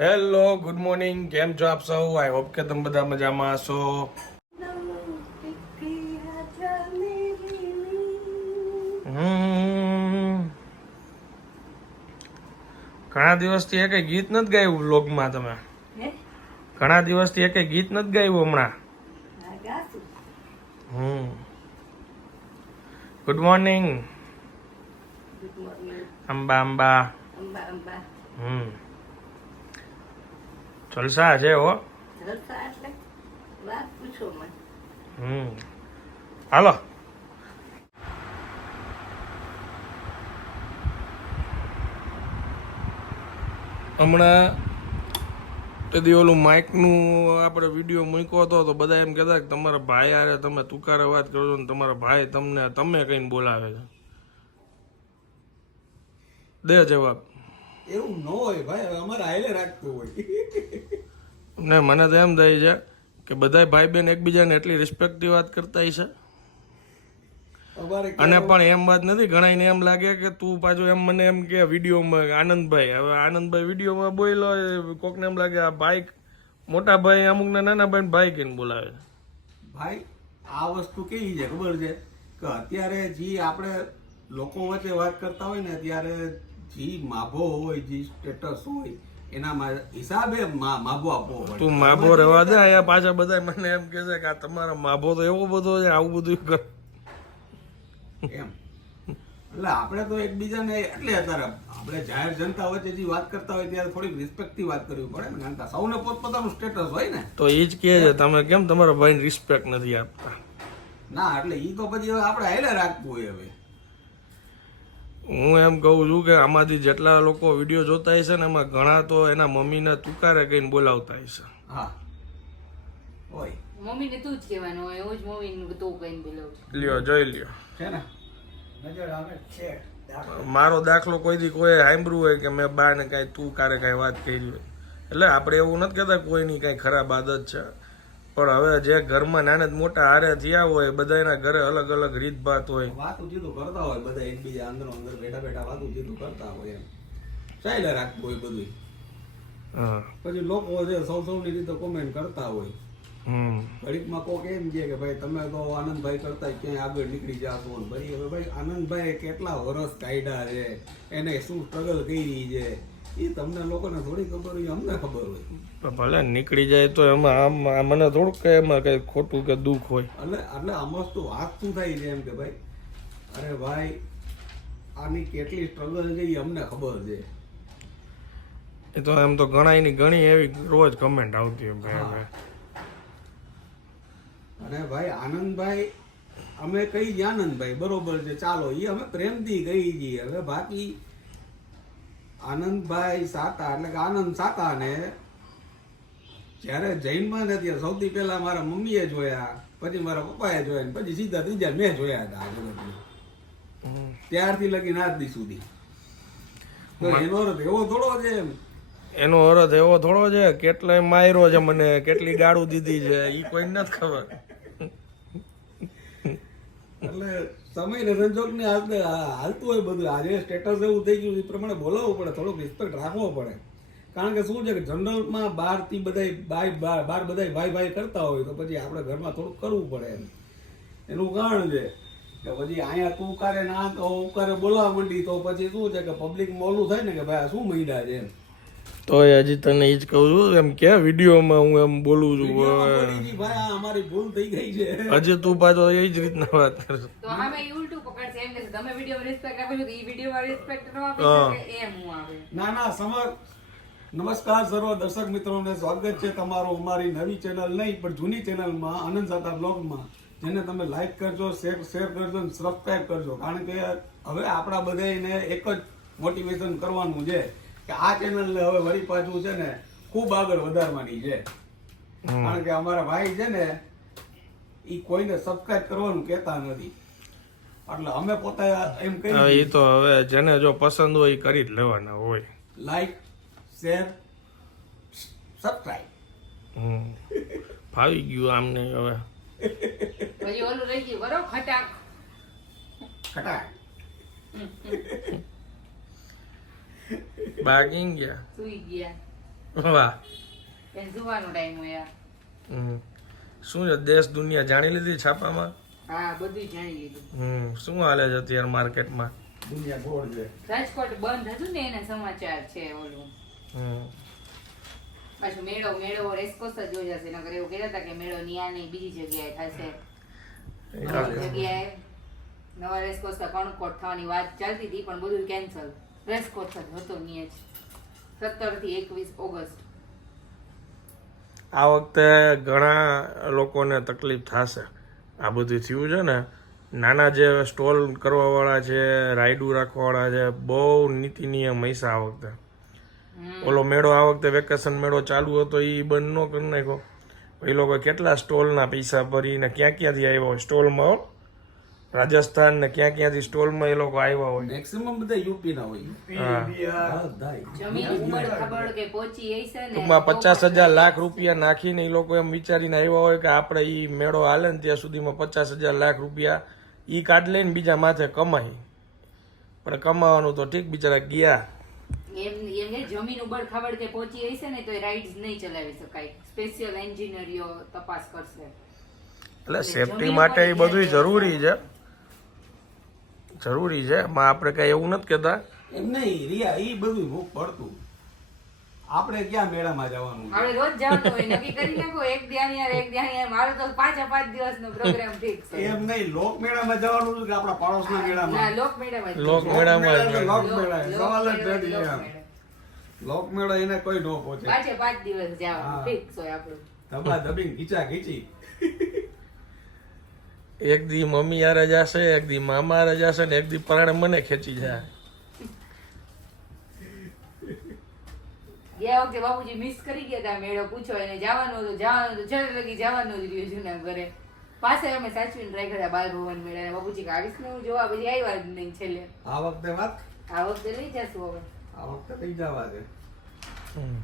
Hello good morning કેમ છો આપ સૌ? આઈ હોપ કે તમે બધા મજામાં હશો. ઘણા દિવસથી એકે ગીત નથી ગાયું વ્લોગમાં તમે? ઘણા દિવસથી એકે ગીત નથી ગાયું હમણાં? હમ. Good morning Amba Amba. હમ. જલસા છે હો. હમ. હાલો. હમણાં તે દી ઓલું માઇકનું આપણે વીડિયો મૂક્યો હતો તો બધા એમ કહેતા કે તમારા ભાઈ આરે તમે તુકારે વાત કરો છો ને તમારા ભાઈ તમને તમે કહીને બોલાવે છે. દે જવાબ. એવું ન હોય ભાઈ અમારે હાઈલે રાખતું હોય. ને મને તો એમ થાય છે કે બધા ભાઈ બેન એકબીજાને એટલી રિસ્પેક્ટિવ વાત કરતા અમારે અને પણ એમ વાત નથી ઘણાને એમ લાગે કે તું પાછું એમ મને એમ કે વિડીયોમાં આનંદભાઈ હવે આનંદભાઈ વિડીયોમાં બોલો કોકને એમ લાગે આ ભાઈ મોટા ભાઈ અમુકના નાના ભાઈ ભાઈ કહીને બોલાવે. ભાઈ આ વસ્તુ કેવી છે ખબર છે? કે અત્યારે જે આપણે લોકો વચ્ચે વાત કરતા હોય ને ત્યારે જે માભો હોય જે સ્ટેટસ હોય એના હિસાબે મા- માભો આપવો તું માભો રહેવા દે અહીંયા પાછા બધા મને એમ કે છે કે આ તમારો માભો તો એવો બધો છે આવું બધું કર. એમ. એટલે આપણે તો એકબીજાને એટલે અત્યારે આપણે જાહેર જનતા વચ્ચે જે વાત કરતા હોય ત્યારે થોડીક રિસ્પેક્ટથી વાત કરવી પડે ને કારણ કે સૌને પોતપોતાનું સ્ટેટસ હોય ને. તો એ જ કહે છે તમે કેમ તમારા ભાઈને રિસ્પેક્ટ નથી આપતા? ના એટલે એ તો પછી હવે આપણે હાઈલે રાખવું હોય હવે. હું એમ કહું છું કે આમાંથી જેટલા લોકો વીડિયો જોતા હશે ને એમાં ઘણા તો એના મમ્મીને તુકારે કહીને બોલાવતા હશે. હા. હોય મમ્મીને તું જ કહેવાનું હોય હું જ મમ્મીને તું કહીને બોલાવું લ્યો જોઈ લ્યો. છે ને? મારો દાખલો કોઈ દી કોઈ સાંભળ્યું હોય કે મેં બાને કાંઈ તું કારે કાંઈ વાત કરી હોય. એટલે આપણે એવું નથી કહેતા કોઈની કાંઈ ખરાબ આદત છે. પણ હવે જે ઘરમાં નાના મોટા હારે થયા હોય બધાના ઘરે અલગ અલગ રીતભાત હોય. વાતું જીતું કરતા હોય બધા એકબીજા અંદર અંદર બેઠા બેઠા વાતું જીતું કરતા હોય એમ. ચાલ્યા રાખતું હોય બધું હા. પછી લોકો જે સૌ સૌની રીતે કોમેન્ટ કરતા હોય. ઘડીકમાં કોક એમ કે ભાઈ તમે તો આનંદભાઈ કરતા ક્યાંય આગળ નીકળી જાશો ભાઈ હવે ભાઈ આનંદભાઈ કેટલા વર્ષ કાઢ્યા છે? એને શું સ્ટ્રગલ કરી છે? એ તમને લોકોને થોડી ખબર હોય અમને ખબર હોય. ભલે નીકળી જાય તો એમાં આમ મને થોડુંક કે એમાં કઈ ખોટું કે દુઃખ હોય. એટલે એટલે આમાં તો વાત શું થાય છે એમ કે ભાઈ અરે ભાઈ આની કેટલી સ્ટ્રગલ છે એ અમને ખબર છે. એ તો એમ તો ઘણા એની ઘણી એવી રોજ કમેન્ટ આવતી હોય અને ભાઈ આનંદભાઈ અમે કહી આનંદભાઈ બરોબર છે ચાલો એ અમે પ્રેમથી કહી છીએ. હવે બાકી આનંદભાઈ સાતા એટલે કે આનંદ સાતા ને જ્યારે જૈનમાં ને ત્યારે સૌથી પહેલા મારા મમ્મીએ જોયા પછી મારા પપ્પાએ જોયા ને પછી સીધા ત્રીજા મેં જોયા હતા આ જગતમાં. ત્યારથી લગીને આજ દી સુધી. તો એનો અર્થ એવો થોડો છે એનો અર્થ એવો થોડો છે કેટલાય માયરો છે મને કેટલી ગાળું દીધી છે એ કોઈ નથી ખબર. એટલે સમય ને સંજોગ ને હાલતે હોય બધું. આજે સ્ટેટસ એવું થઈ ગયું, એ પ્રમાણે બોલાવવું પડે, થોડુંક રિસ્પેક્ટ રાખવો પડે. કારણ કે શું છે કે જનરલમાં બહારથી બધાય બાય બાર બાર બધાય ભાઈ ભાઈ કરતા હોય, તો પછી આપણે ઘરમાં થોડુંક કરવું પડે એમ. એનું કારણ છે કે પછી અહીંયા તું કરે ના તો હું કરે બોલાવવા માંડી, તો પછી શું છે કે પબ્લિક મોલું થાય ને કે ભાઈ આ શું મહિના છે એમ. તો હજી તને એ જ કહું છું એમ કે વિડીયોમાં હું એમ બોલું છું વિડીયોમાં બોલી ગઈ, ભાઈ આ અમારી ભૂલ થઈ ગઈ છે. હજી તું પાછો એ જ રીતના વાત કરશો. તો આમે ઈ ઉલટું પકડશે એમ કે તમે વીડિયો રિસ્પેક્ટ આપો છો તો ઈ વીડિયો રિસ્પેક્ટ ન આપી હા. શકે એમ હું આવે. ના ના સમર નમસ્કાર સર્વ દર્શક મિત્રોને સ્વાગત છે તમારું અમારી નવી ચેનલ નહીં પણ જૂની ચેનલમાં આનંદ સાતા બ્લોગમાં. જેને તમે લાઈક કરજો શેર શેર કરજો અને સબસ્ક્રાઈબ કરજો. કારણ કે હવે આપણા બધાને એક જ મોટિવેશન કરવાનું છે. કે આ ચેનલને હવે વળી પાછું છે ને ખૂબ આગળ વધારવાની છે. કારણ કે અમારા ભાઈ છે ને એ કોઈને સબસ્ક્રાઇબ કરવાનું કહેતા નથી. એટલે અમે પોતે એમ કહી એ તો હવે જેને જો પસંદ હોય એ કરી જ લેવાના હોય. લાઈક શેર સબસ્ક્રાઇબ હમ. ફાવી ગયું આમને હવે. પછી ઓલું રહી ગયું બરો ખટાક. ખટાક. બાગી ગયા સુઈ ગયા વાહ એને જોવાનો ટાઈમ હોય હમ. શું છે? દેશ દુનિયા જાણી લીધી છાપામાં? હા બધું જાણી લીધું. હમ શું હાલે છે અત્યારે માર્કેટમાં? દુનિયા ગોળ છે. રાજકોટ બંધ હતું ને એના સમાચાર છે ઓલું. હમ. પાછું મેળો મેળો રેસકોસ જ યોજાશે નકર એવું કહેતા હતા કે મેળો ન્યા નહીં બીજી જગ્યાએ થશે. જગ્યાએ નવા રેસકોસ કણકોટ થવાની વાત ચાલતી હતી પણ બધું કેન્સલ રેસકોર્સ હતો ન્યા જ. સત્તરથી એકવીસ ઓગસ્ટ. આ વખતે ઘણા લોકોને તકલીફ થશે. આ બધું થયું છે ને નાના જે સ્ટોલ કરવાવાળા છે રાયડું રાખવાવાળા છે બહુ નીતિ નિયમ હૈસા આ વખતે. ઓલો મેળો આ વખતે વેકેશન મેળો ચાલુ હતો એ બંધ ન કરી નાખ્યો. એ લોકો કેટલા સ્ટોલના પૈસા ભરીને ક્યાં ક્યાંથી આવ્યો સ્ટોલમાં રાજસ્થાન ને ક્યાં ક્યાંથી સ્ટોલમાં એ લોકો આવ્યા હોય. મેક્સિમમ બધા યુપી ના હોય. પચાસ હજાર લાખ રૂપિયા નાખીને એ લોકો એમ વિચારીને આવ્યા હોય કે આપણે ઈ મેળો હાલે ને ત્યાં સુધીમાં પચાસ હજાર લાખ રૂપિયા ઈ કાર્ડ લઈને બીજા માથે કમાય. પણ કમાવાનું તો ઠીક બિચારા ગયા. જમીન ઉબડ ખબડ કે પહોંચી હશે ને તો રાઇડ્સ નહીં ચલાવી શકાય. સ્પેશિયલ એન્જિનિયરીઓ તપાસ કરશે. એટલે સેફટી માટે એ બધું જરૂરી છે. જરૂરી છે? એમાં આપણે કઈ એવું નથી કહેતા? એમ નહીં રિયા એ બધું ભૂખ પડતું. આપણે ક્યાં મેળામાં જવાનું આપણે રોજ જવાનું હોય નક્કી કરી નાખો એક ધ્યાન એક ધ્યાન મારો તો પાંચ પાંચ દિવસનો પ્રોગ્રામ ફિક્સ છે. એમ નહીં લોક મેળામાં જવાનું છે કે આપણા પાડોશના ના મેળામાં લોક મેળામાં લોક મેળામાં લોક- મેળા લોક સવાલ જ નથી એમ. લોક મેળા. એને કોઈ ન પહોંચે. પાંચે પાંચ દિવસ જવાનું ફિક્સ હોય આપણું. ધબા ધબીને ખીચા ખીચી એક દી મમ્મી રજા જશે એક દી મામા યારે જશે ને એક દી પરાણે મને ખેંચી જાય. ગયા વખતે બાપુજી મિસ કરી ગયા હતા મેળો પૂછો એને જવાનું હતું જવાનું હતું છેલ્લે લગી જવાનું જ રહ્યું જૂના ઘરે. પાસે અમે સાચવીને રાખ્યા હતા બાલ ભવન મેળા ને બાપુજી કે આવીશ ને હું જોવા પછી આવ્યા જ નહીં છેલ્લે. આ વખતે વાત? આ વખતે લઈ જશું હવે. આ વખતે લઈ જવા દે. હમ.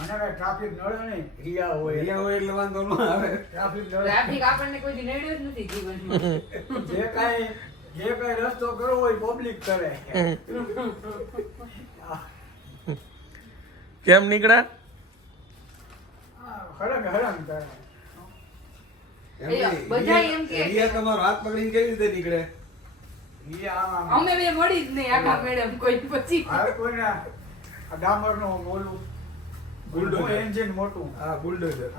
અને ટ્રાફિક નડે નહીં રિયા હોય. રિયા હોય એટલે વાંધો ન આવે. ટ્રાફિક નડે. ટ્રાફિક આપણને કોઈ દી નડ્યો જ નથી જીવનમાં. જે કાઈ જે કાઈ રસ્તો કરવો હોય પબ્લિક કરે. કેમ નીકળ્યા? આ હરંગ હરંગ કરે. એમ એ નહીં, બધા એમ કે- રિયા તમારો હાથ પકડીને કેવી રીતે નીકળે. અમે બે મળી જ નહીં આખા મેડમ કોઈ પછી. હવે ડામર આ બોલું. બુલડોઝર. એન્જિન મોટું. હા બુલડોઝર.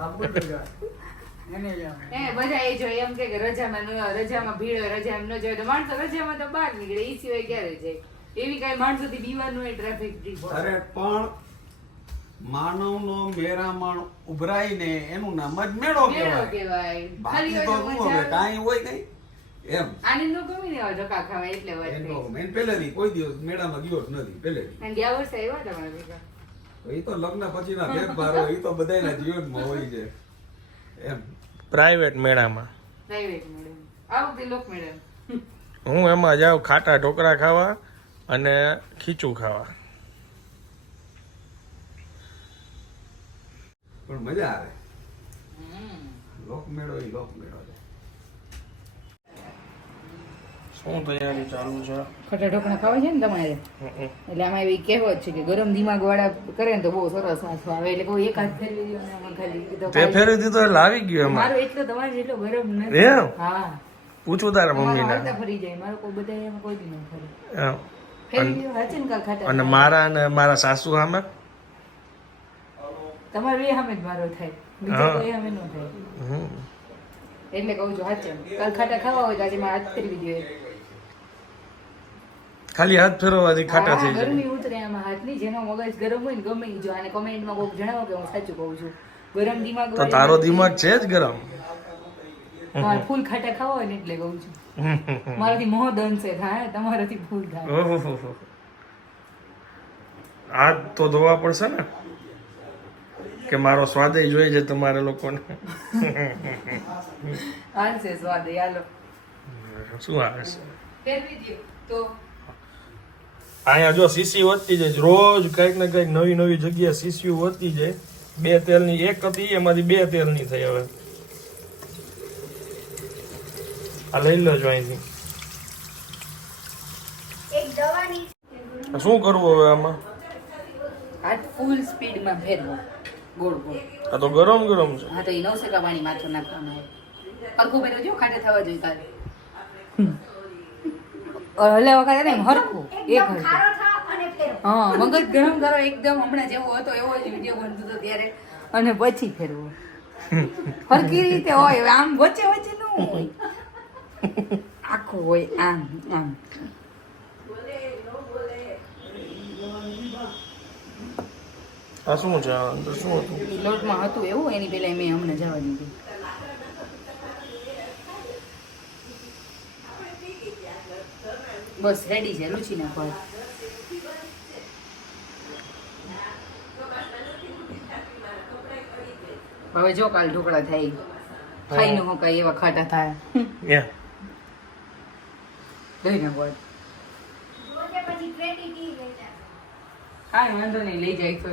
એને. હે બધા એ જોઈએ એમ કે કે રજામાં ભીડ હોય રજા એમ ન જાય તો માણસો રજામાં તો બહાર નીકળે ઈ સિવાય ક્યારે જાય? એવી કઈ માણસોથી બીવાનું હોય ટ્રાફિક અરે પણ માનવનો મેરામણ ઉભરાઈને એનું નામ જ મેળો કહેવાય. બાકી તો હોય શું હવે કાંઈ હોય નહીં. એમ. આનંદ નો ગમી ને આવા ધક્કા ખાવા એટલે વાત એમ થઈ. મેં પહેલેથી કોઈ દિવસ મેળામાં ગયો જ નથી પહેલેથી. અને ગયા વર્ષે આવ્યા તમારા ભેગા એ તો લગ્ન પછીના હોય એ તો બધાયના જીવનમાં હોય છે. એમ. પ્રાઇવેટ મેળામાં. પ્રાઇવેટ મેડમ આ વખતે લોક મેડમ હું એમાં જાઉં ખાટા ઢોકળા ખાવા અને ખીચું ખાવા. પણ મજા આવે. લોકમેળો એ લોકમેળો છે શું તૈયારી ચાલુ છે? ખટા ઢોકણા ખાવા છે ને તમારે? એટલે આમાં એવી કહેવત છે કે ગરમ દિમાગ વાળા કરે ને તો બહુ સરસ વાંચો આવે. એટલે કોઈ એક હાથ ફેરવી દીધો ને આમાં ખાલી તે ફેરવી દીધો એટલે આવી ગયો એમાં. મારો એટલો તમારે જેટલો ગરમ નથી. હા. પૂછું તારા મમ્મી ને ફરી જાય. મારો કોઈ બધા એમ કોઈ દી ન ફરે. અને મારા અને મારા સાસુ સામે? તમારો એ સામે જ મારો થાય. બીજો. કોઈ સામે ન થાય. હમ. એટલે કહું છું હાચે. કાલ ખાટા ખાવા હોય તો આજે મારા હાથ ફેરવી દો. ખાલી હાથ ફેરવવાથી ખાટા થઈ જાય. ગરમી ઉતરે આમાં હાથની જેનો મગજ ગરમ હોય ને ગમે જો આને કોમેન્ટમાં કોઈક જણાવો કે હું સાચું કહું છું. ગરમ દિમાગ તો તારો દિમાગ છે જ ગરમ. ફૂલ ખાટા ખાવા હોય ને એટલે કહું છું. મારાથી મોહ દંશે થાય તમારાથી ફૂલ થાય. હાથ તો ધોવા પડશે ને કે મારો સ્વાદ જોઈએ છે તમારે લોકોને. હાલશે સ્વાદ હાલો. શું આવે છે? તો અહીંયા જો સીસી વધતી જાય રોજ કંઈક ને કંઈક નવી નવી જગ્યાએ સીસીઓ વધતી જાય. બે તેલની એક હતી એમાંથી બે તેલની થઈ હવે. આ લઈ લેજો અહીંથી. શું કરવું હવે આમાં? આ ફૂલ સ્પીડમાં ફેરવો. ગોળ ગોળ. આ તો ગરમ ગરમ છે. હા તો એ નવસેકા પાણી માથું નાખવાનું પંખો પહેરો જો ખાટે થવા જોઈએ હલે વખતે ને હરખું એક હરખું હા મગજ ગરમ કરો એકદમ હમણાં જેવો હતો એવો જ વીડિયો બનતો હતો ત્યારે. અને પછી ફેરવો. હરખી રીતે હોય આમ વચ્ચે વચ્ચે ન હોય. આખું હોય આમ આમ. આ શું છે? અંદર શું હતું? લોટમાં હતું એવું એની પહેલાં મેં હમણાં જવા દીધું. બસ રેડી છે રુચિ નાખો હવે જો કાલ ઢોકળા થાય. ખાઈ ન કઈ એવા ખાટા થાય. દઈ નાખો કાંઈ વાંધો નહીં લઈ જાય તો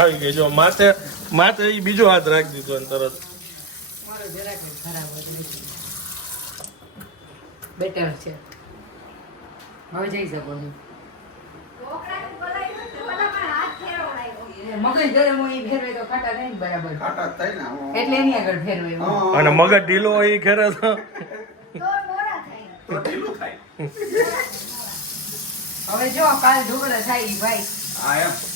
આવી ગઈ. જો માથે માથે બીજો હાથ રાખી દીધો અને તરત. મારો જરાક ખરાબ બેટર છે. હવે જઈ શકો છો. મગજ ગરમ એ ફેરવે તો ખાટા થાય ને બરાબર. ખાટા થાય ને આમાં. એટલે એની આગળ ફેરવે એવું. હા. અને મગજ ઢીલો હોય ઘેરે તો. તો ઢીલું થાય. હવે જો કાલ ઢોકળા થાય ભાઈ. હા એમ. ઈ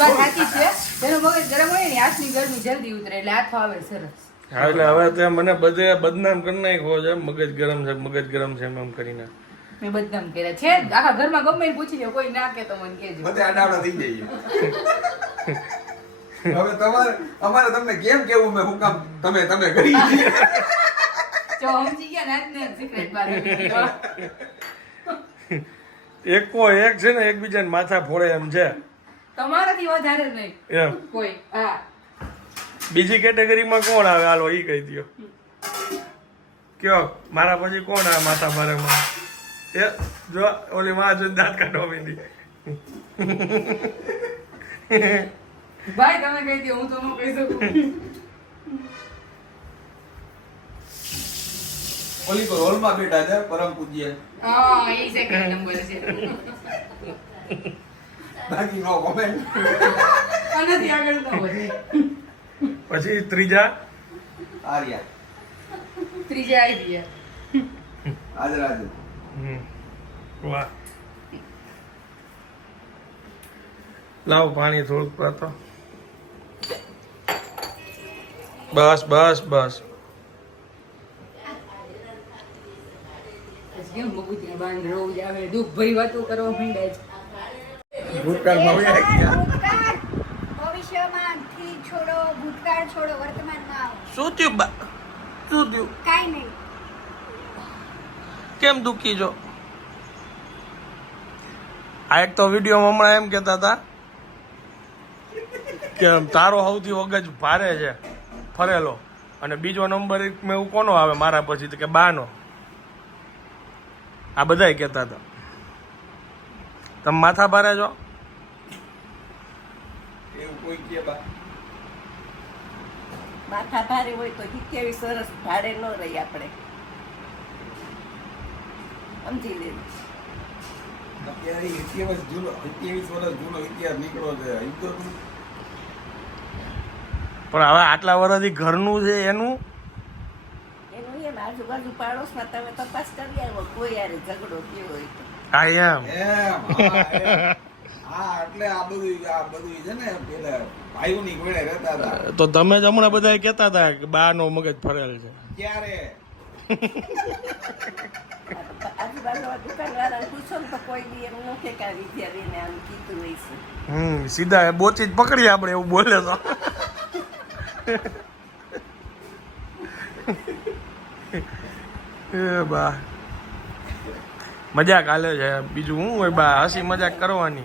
વાત સાચી છે. તેનું મગજ ગરમ હોય ને હાથની ગરમી જલ્દી ઉતરે એટલે હાથ આવે સરસ. હા એટલે હવે તે મને બધે બદનામ કરી નાખ્યો છે. મગજ ગરમ છે મગજ ગરમ છે એમ એમ કરીને. મેં બદનામ કર્યા. છે. આખા ઘરમાં ગમે પૂછી લો કોઈ ના કે તો મને કેજો બધે આડાવડા થઈ જઈએ હવે તમારે અમારે તમને કેમ કેવું? મેં હું કામ તમે તમે કરી જો સમજી ગયા ને સિક્રેટ બાર એકો એક છે ને એકબીજાને માથા ફોડે એમ છે. તમારાથી વધારે નહીં. એમ. કોઈ. હા. બીજી કેટેગરીમાં કોણ આવે? હાલો ઈ કહી દો કયો? મારા પછી કોણ આવે માથા ભારેમાં એ જો ઓલી માં જો દાંત કાઢવા માંડી. ભાઈ તમે કહી દો હું તો કહી શકું. ઓલી તો રોલમાં બેઠા છે પરમ પૂજ્ય. હા એ સેકન્ડ નંબર છે. બાકી નો કોમેન્ટ આનાથી આગળ ન હોય પછી ત્રીજા? આર્યા. ત્રીજા આવી ગયા. આજ રાજુ. હમ. વાહ. લાવ પાણી થોડુંક પાતો બસ બસ બસ. કેમ મગુજી બાંધ રોજ આવે દુઃખ ભરી વાતો કરવા માંડ્યા છે. ભૂતકાળમાં ભવિષ્યમાંથી છોડો ભૂતકાળ છોડો વર્તમાનમાં. આવો શું થયું બા? શું થયું? કાઈ નહીં. કેમ દુખી છો? આ એક તો વિડીયોમાં હમણાં એમ કહેતા હતા કે તારો સૌથી વગજ ભારે છે ફરેલો. અને બીજો નંબર એક મેં કોનો આવે? મારા પછી તો કે બાનો. આ બધાય કહેતા હતા. તમે માથા ભારે છો? એવું કોઈ કે બા. માથા ભારે હોય તો સિત્યાવીસ વર્ષ ભાડે ન રહી આપણે. સમજી લે. અત્યારે ઇતિહાસ જૂનો સત્યાવીસ વર્ષ જૂનો ઇતિહાસ નીકળો છે. પણ હવે આટલા વર્ષથી ઘરનું છે એનું? આજુબાજુ પાડોશમાં તમે તપાસ કરી આવો કોઈ યારે ઝઘડો થયો હોય તો. એમ. એમ હા, એમ. હા એટલે આ બધું આ બધું છે ને પેલા ભાઈઓની ગોળે રહેતા હતા. તો તમે જ હમણાં બધા કહેતા હતા કે બાનો મગજ ફરેલ છે. ક્યારે? ને બી ન હમ સીધા બોચી જ પકડી આપણે એવું બોલે તો. એ બા. મજાક હાલે છે. બીજું શું હોય બા? હસી મજાક કરવાની.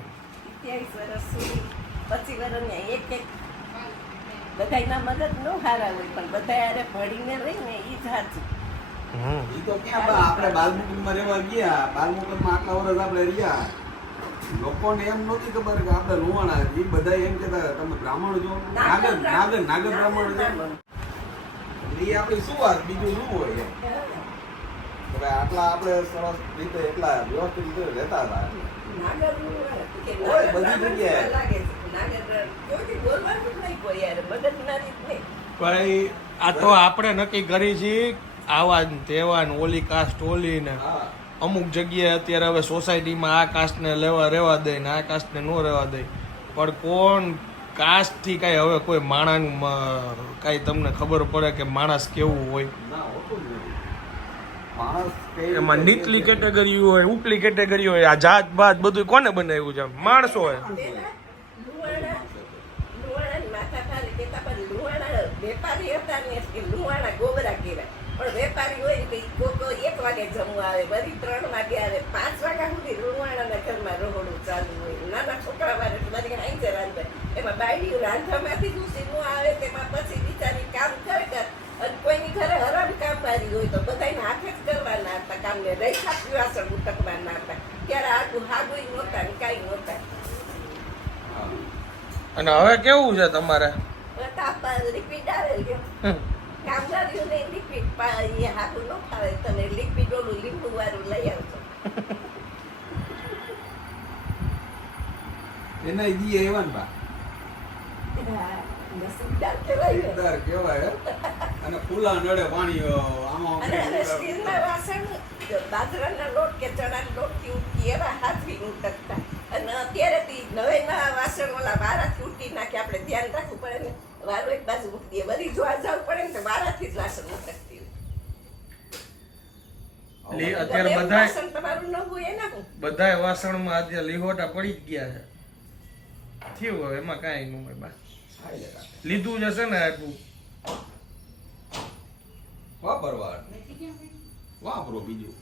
બધાયના મદદ ન હારા હોય પણ બધા યારે ભળીને રહી ને એ જ હમ. ઈ તો ક્યાં બા? આપણે બાલમુકુંદમાં રહેવા ગયા. બાલમુકુંદમાં આટલા વર્ષ આપણે રહ્યા. લોકોને એમ નહોતી ખબર કે આપણે લુવાણા એ બધા એમ કહેતા તમે બ્રાહ્મણ છો? નાગર નાગર નાગર બ્રાહ્મણ. છો? એ આપણી વાત બીજું શું હોય હવે આટલા આપણે સરસ રીતે એટલા વ્યવસ્થિત રીતે રહેતા હતા. હોય, બધી જગ્યાએ. ભાઈ આ તો આપણે નક્કી કરી છે આવા ને તેવા ને ઓલી કાસ્ટ ઓલી ને અમુક જગ્યાએ અત્યારે હવે સોસાયટીમાં આ કાસ્ટને લેવા રહેવા દે ને આ કાસ્ટને ન રહેવા દે. પણ કોણ કાસ્ટથી કાંઈ હવે કોઈ માણસ કાંઈ તમને ખબર પડે કે માણસ કેવું હોય? ના હોતું જ નથી. માણસ કઈ એમાં નીચલી કેટેગરી હોય ઉપલી કેટેગરી હોય આ જાત ભાત બધું કોને બનાવ્યું છે માણસો હોય. વેપારી હતા ને લુહાણા ગોબરા કહેવાય. પણ વેપારી હોય ને એક વાગે જમવા આવે બધી ત્રણ વાગે આવે પાંચ વાગ્યા સુધી લુહાણાના ઘરમાં રહોડું ચાલુ હોય નાના છોકરા વાળે તો બધી હાઈ રાંધે એમાં બાયડીઓ રાંધવામાંથી જ ઉસીનું આવે તેમાં પછી બિચારી કામ કરે કર અને કોઈની ઘરે હરામ કામ વાળી હોય તો બધાને હાથે જ કરવાના હતા કામને રેખા પીવાસણ ઉટકવાના હતા. ત્યારે આગું હાગુય નહોતા ને કાંઈ નહોતા. અને હવે કેવું છે તમારે? લિક્વિડ આવે. કામદારીઓને લિક્વિડ પા એ હાથું ન ફાવે. તને લિક્વિડ ઓલું લીંબુ વાળું લઈ આવજો. એના ઈ એવાન બા. નસીબદાર કહેવાય. અને ખુલ્લા નળે પાણી આમાં અને સ્ટીલના વાસણ બાજરાના લોટ કે ચણાના લોટથી ઉટકી એવા હાથથી ઉટકતા અને અત્યારે તી નવે નવા વાસણ ઓલા વારાથી ઉટકી નાખે. આપણે ધ્યાન રાખવું પડે ને. વારો એક બાજુ મૂકી દઈએ બધી જોવા જવું પડે ને તો વારાથી જ વાસણ ઉટકતી એટલે અત્યારે બધાય વાસણ તમારું નવું એના હું. બધાય વાસણમાં અત્યારે લીહોટા પડી જ ગયા છે. થયું હવે એમાં કાંઈ ન હોય બા. લીધું જશે ને આટલું? વાપરવા વાપરો બીજું.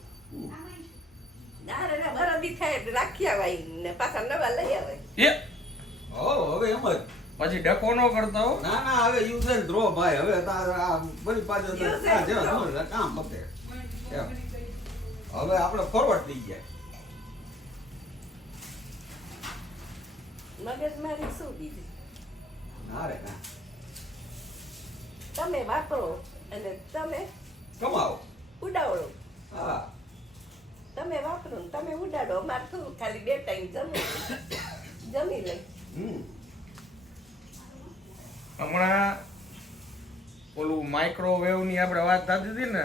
પાછા ડકો નો કરતા હો. ના ના હવે યુઝર એન્ડ ભાઈ. હવે તાર આ બધી પાછળ કામ પતે. એમ. હવે આપણે ફોરવર્ડ થઈ ગયા. મગજ મારી શું બીજી? ના રે ના તમે વાપરો અને તમે કમાવો. ઉડાવડો હા. તમે વાપરો ને તમે ઉડાડો અમારે શું ખાલી બે ટાઈમ જમી જમી લઈ હમણાં ઓલું માઇક્રોવેવની આપણે વાત થતી હતી ને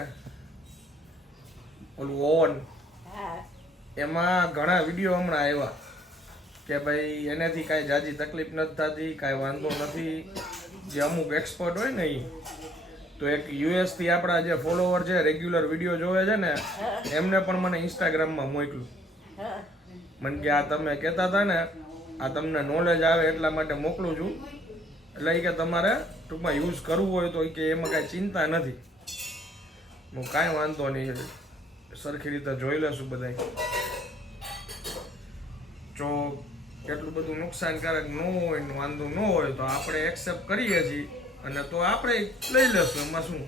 ઓલું ઓવન હા. એમાં ઘણા વીડિયો હમણાં આવ્યા. કે ભાઈ એનાથી કાંઈ જાજી તકલીફ નથી થતી, કાંઈ વાંધો નથી. જે અમુક એક્સપર્ટ હોય ને એ તો એક યુએસથી આપણા જે ફોલોવર છે રેગ્યુલર વીડિયો જોવે છે ને, એમને પણ મને ઇન્સ્ટાગ્રામમાં મોકલું મન કે આ તમે કહેતા હતા ને, આ તમને નોલેજ આવે એટલા માટે મોકલું છું. એટલે એ કે તમારે ટૂંકમાં યુઝ કરવું હોય તો કે એમાં કાંઈ ચિંતા નથી. હું કાંઈ વાંધો નહીં, સરખી રીતે જોઈ લેશું બધાય. જો કેટલું બધું નુકસાનકારક ન હોય વાંધો ન હોય તો આપણે એક્સેપ્ટ કરીએ છીએ અને તો આપણે લઈ લેશું, એમાં શું?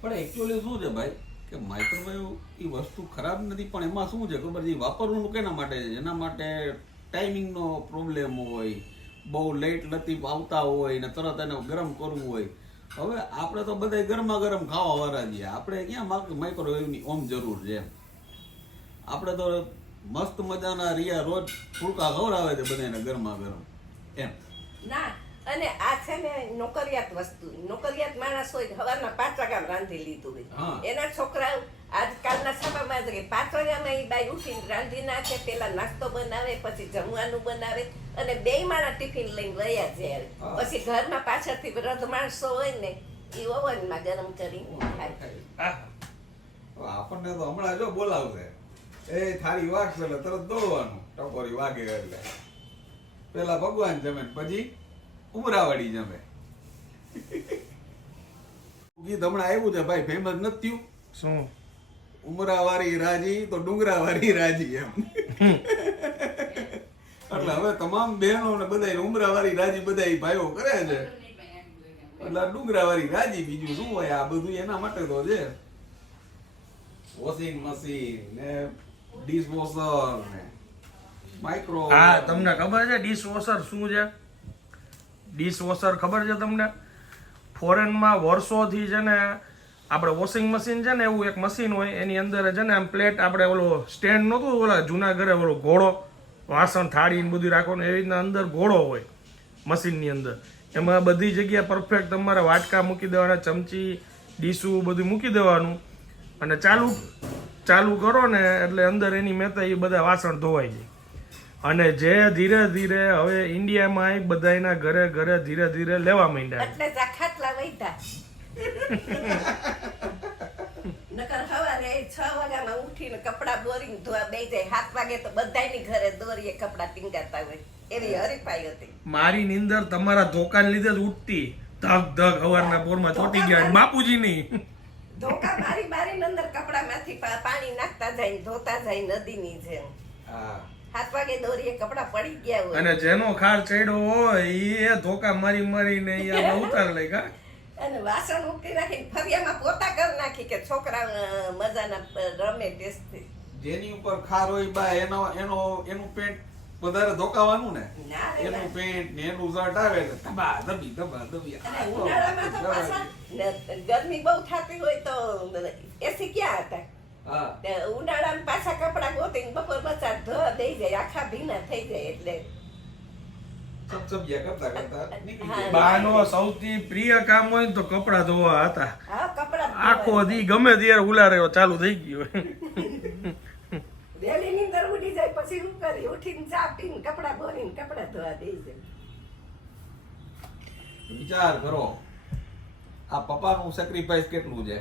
પણ એકચ્યુઅલી શું છે ભાઈ? કે માઇક્રોવેવ એ વસ્તુ ખરાબ નથી, પણ એમાં શું છે ખબર? છે વાપરવાનું કેના માટે છે? એના માટે ટાઈમિંગનો પ્રોબ્લેમ હોય, બહુ લેટ લતીફ આવતા હોય ને તરત એને ગરમ કરવું હોય. હવે આપણે તો બધા ગરમા ગરમ ખાવા વાળા છીએ. આપણે ક્યાં માઇક્રોવેવની ઓમ જરૂર છે આપણે તો મસ્ત મજાના રિયા રોજ ફૂલકા ખવડાવે છે બધાને ગરમા ગરમ. એમ. ના અને આ છે ને નોકરિયાત વસ્તુ. નોકરિયાત માણસ હોય સવારના પાંચ વાગ્યા રાંધી લીધું હોય. એના છોકરાઓ આજકાલના છે કે પાંચ વાગ્યામાં એ બાઈ ઉઠીને રાંધી નાખે પેલા નાસ્તો બનાવે પછી જમવાનું બનાવે અને બે માણા ટિફિન લઈને વયા જાય. પછી ઘરમાં પાછળથી વૃદ્ધ માણસો હોય ને એ ઓવનમાં ગરમ કરી ખાય. આપણને તો હમણાં જો બોલાવશે. એ થાળી વાગશે એટલે તરત દોડવાનું. ટકોરી વાગે એટલે. પેલા ભગવાન જમે પછી ઉમરાવાડી જમે. ગીત હમણાં આવ્યું છે ભાઈ ફેમસ નથી થયું? શું? ઉમરાવાળી રાજી તો ડુંગરાવાળી રાજી એમ. એટલે હવે તમામ બહેનો ને બધા ઉમરાવાળી રાજી બધા ભાઈઓ કરે છે. એટલે ડુંગરાવાળી રાજી બીજું શું હોય? આ બધું એના માટે તો છે. વોશિંગ મશીન ને ડિશવોશર ને. માઇક્રો હા, તમને ખબર છે ડિશવોશર શું છે? ડિશવોશર ખબર છે તમને? ફોરેનમાં વર્ષોથી છે ને આપણે વોશિંગ મશીન છે ને એવું એક મશીન હોય, એની અંદર છે ને આમ પ્લેટ આપણે ઓલો સ્ટેન્ડ નહોતું, ઓલા જૂના ઘરે ઓલો ઘોડો, વાસણ, થાળી ને બધું રાખવાનું, એવી રીતના અંદર ઘોડો હોય મશીનની અંદર. એમાં બધી જગ્યા પરફેક્ટ તમારે વાટકા મૂકી દેવાના, ચમચી, ડીશું બધું મૂકી દેવાનું. અને ચાલુ ચાલુ કરો ને એટલે અંદર એની મેતા એ બધા વાસણ ધોવાઈ જાય. અને જે ધીરે ધીરે હવે ઇન્ડિયામાં બધાના ઘરે ઘરે ધીરે ધીરે લેવા માંડ્યા. એટલે જ આ નકર સવારે છ વાગ્યામાં ઉઠીને કપડાં દોરીને ધોવા બેસી જાય. સાત વાગે તો બધાયની ઘરે દોરીએ કપડાં ટીંગાતા હોય. એવી હરીફાઈ હતી. મારી નીંદર તમારા ધોકાને લીધે જ ઉઠતી. ધક ધક હવારના પોરમાં ચોટી ગયા. અને બાપુજીની ધોકા મારી મારીને અંદર કપડામાંથી પાણી નાખતા જાય ધોતા જાય નદીની જેમ. હા. હાથ વાગે દોરીએ કપડા પડી ગયા હોય. અને જેનો ખાર ચડ્યો હોય એ ધોકા મારી મારીને અહીંયા ઉતાર લઈ કા? અને વાસણ ઉકળી નાખીને ફરિયામાં પોતા કરી નાખી કે છોકરા મજાના રમે ટેસ્ટથી. જેની ઉપર ખાર હોય બા એનો એનો એનું પેન્ટ વધારે ધોકાવાનું ને? એનું. પેન્ટ ને એનું શર્ટ આવે ને ધબા ધબી ધબા ધબી ઉનાળામાં તો પાછા ગરમી બહુ થતી હોય તો એસી ક્યાં હતા? ઉનાળામાં પાછા કપડા ગોતીને બપોર બચા ધો દઈ જાય આખા ભીના થઈ જાય એટલે. સૌથી પ્રિય કામ હોય તો કપડા ધોવા હતા. આખો દી ગમે ત્યારે ઉલારેવો ચાલુ થઈ ગયો વહેલી નીંદર ઉડી જાય પછી હું કરી ઉઠીને ચા પીને કપડા ભરીને કપડા ધોવા દઈ જાય વિચાર કરો આ પપ્પાનું સેક્રિફાઈસ કેટલું છે?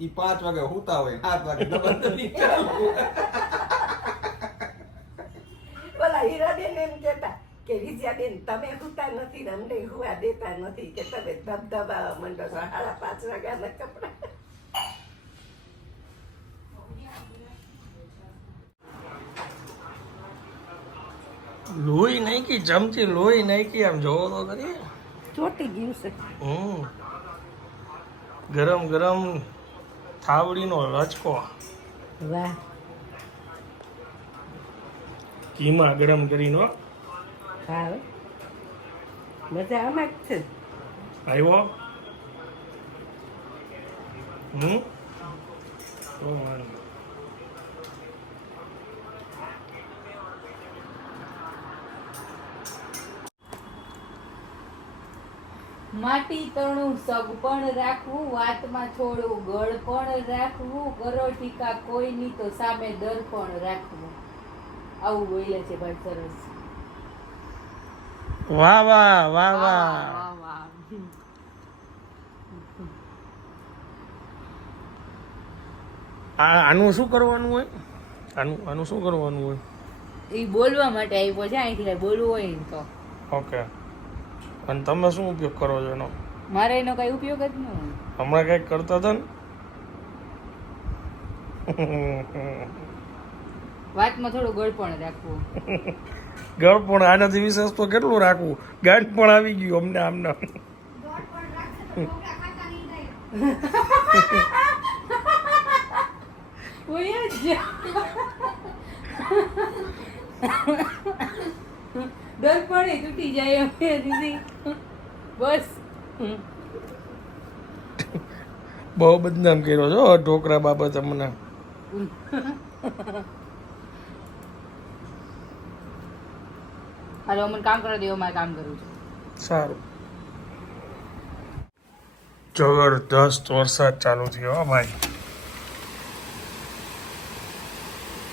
ઈ પાંચ વાગે હુતા હોય સાત વાગે ધબી ચાલુ ઓલા હીરાબેન એમ કેતા કે વિજયાબેન તમે હોતા નથી ને અમને હોવા દેતા નથી કે તમે ધબધબા મંડો સાડા પાંચ વાગ્યાના કપડાં લોહી નાખી ચમચી લોહી નાખી આમ જોવો તો કરી ચોટી ગયું છે. હમ. ગરમ ગરમ થાવડીનો લચકો. વાહ. ઘીમાં ગરમ કરીને હા. મજા આમાં જ છે. આવ્યો. હમ. તો વાંધો. માટી તણું સગ પણ રાખવું વાતમાં થોડું ગળ પણ રાખવું કરો ટીકા કોઈની તો સામે દર પણ રાખવું. આવું બોલે છે ભાઈ સરસ. વાહ વાહ વાહ વાહ આનું શું કરવાનું હોય? આનું આનું શું કરવાનું હોય? એ બોલવા માટે આવ્યો છે અહીંથી બોલવું હોય ને તો. ઓકે. અને તમે શું ઉપયોગ કરો છો એનો? મારે એનો કઈ ઉપયોગ જ ન હોય. હમણાં કંઈક કરતા હતા ને? વાતમાં થોડું ગળપણ રાખવું. ગળપણ આનાથી વિશેષ તો કેટલું રાખવું? ગાંઠ પણ આવી ગયું અમને આમને. દર પણ તૂટી જાય અમે દીદી બસ. બહુ બદનામ કર્યો છો ઢોકરા બાબત અમને. હાલો અમને કામ કરવા દેવો મારે કામ કરવું છે. સારું. જબરદસ્ત વરસાદ ચાલુ થયો હો ભાઈ.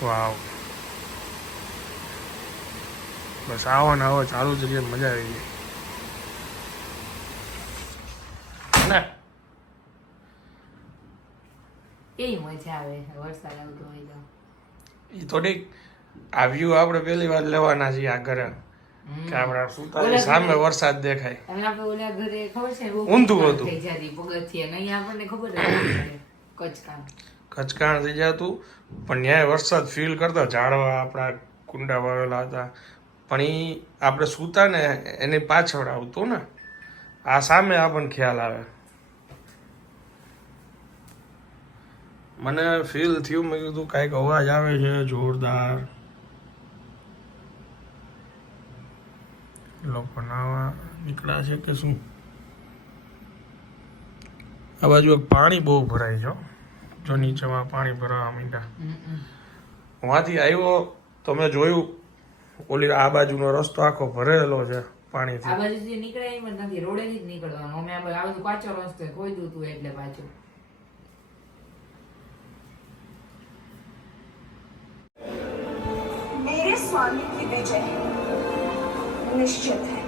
વાવ. બસ આવો ને આવો ચાલુ જ મજા આવી ગઈ કેવી મજા આવે વરસાદ આવતો હોય તો. એ થોડીક આ વ્યૂ આપણે પહેલી વાર લેવાના છીએ આ ઘરે કે આપણે સુતા સામે વરસાદ દેખાય. અને આપણે ઓલા ઘરે ખબર છે ઊંધું હતું. થઈ જતી પગથિયે અને આપણને ખબર કચકાણ. ખચકાણ થઈ જતું પણ ન્યાય વરસાદ ફીલ કરતા ઝાડવા આપણા કુંડા વાવેલા હતા. પણ એ આપણે સૂતા ને એની પાછળ આવતું ને આ સામે આપણને ખ્યાલ આવે. મને ફીલ થયું, મેં કીધું કાંઈક અવાજ આવે છે, જોરદાર. લોકો નાવા નીકળ્યા છે કે શું? આ બાજુ એક પાણી બહુ ભરાય છે. જો નીચેમાં પાણી ભરાવા માંડ્યા. વાંથી આવ્યો તો મેં જોયું, ઓલી આ બાજુનો રસ્તો આખો ભરેલો છે આ બાજુથી નીકળે એમ નથી રોડેથી જ નીકળવાનું. અમે આ બાજુ પાછો રસ્તો કોઈ દૂતું એટલે પાછું स्वामी की विजय निश्चित है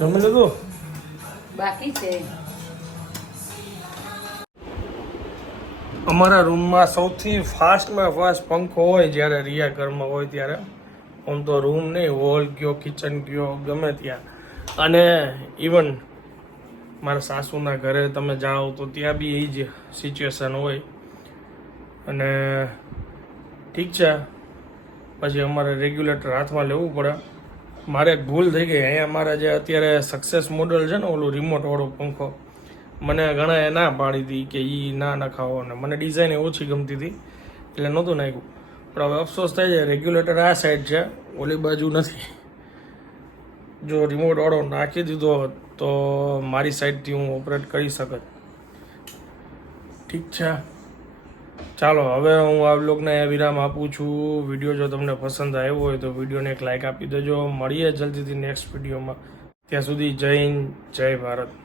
જમી લીધું બાકી છે અમારા રૂમમાં સૌથી ફાસ્ટમાં ફાસ્ટ પંખો હોય જ્યારે રિયા ઘરમાં હોય ત્યારે. આમ તો રૂમ નહીં, હોલ ગયો, કિચન ગયો, ગમે ત્યાં. અને ઇવન મારા સાસુના ઘરે તમે જાઓ તો ત્યાં બી એ જ સિચ્યુએશન હોય. અને ઠીક છે, પછી અમારે રેગ્યુલેટર હાથમાં લેવું પડે. મારે ભૂલ થઈ ગઈ, અહીંયા મારા જે અત્યારે સક્સેસ મોડલ છે ને, ઓલું રિમોટવાળો પંખો. મને ઘણાએ ના પાડી હતી કે એ ના નખાવો અને મને ડિઝાઇન ઓછી ગમતી હતી, એટલે નહોતું નાખ્યું. પણ હવે અફસોસ થાય છે રેગ્યુલેટર આ સાઈડ છે, ઓલી બાજુ નથી. જો રિમોટ વાળો નાખી દીધો હોત તો મારી સાઈડથી હું ઓપરેટ કરી શકત. ઠીક છે. ચાલો, હવે હું આ બ્લોગને વિરામ આપું છું. વીડિયો જો તમને પસંદ આવ્યો હોય તો વિડીયોને એક લાઇક આપી દેજો. મળીએ જલ્દીથી નેક્સ્ટ વિડીયોમાં ત્યાં સુધી જય હિન્દ, જય ભારત.